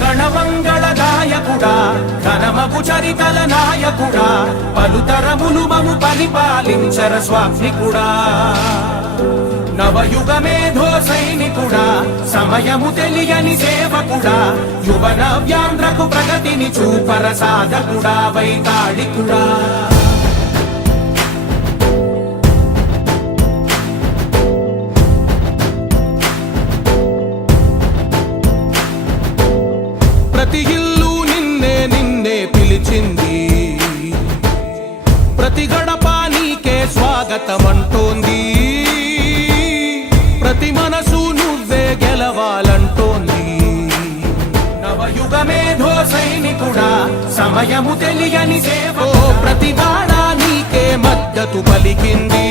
జనగణ మంగళదాయకుడా ఘనమగు చరితల నాయకుడా పలుతరములు మము పరిపాలించర స్వామికుడా నవయుగ మేధో సైనికుడా సమయము తెలియని సేవకుడా యువన వ్యాంధ్రకు ప్రగతిని చూపర సాధకుడా వైతాళికుడా ప్రతి ఇల్లు నిన్నే నిన్నే పిలిచింది ప్రతి గడప నీకే స్వాగతమంటోంది ప్రతి మనసు నువ్వే గెలవాలంటోంది నవయుగ మేధో సైనికుడా సమయము తెలియని సేవో ప్రతి వాడా నీకే మద్దతు పలికింది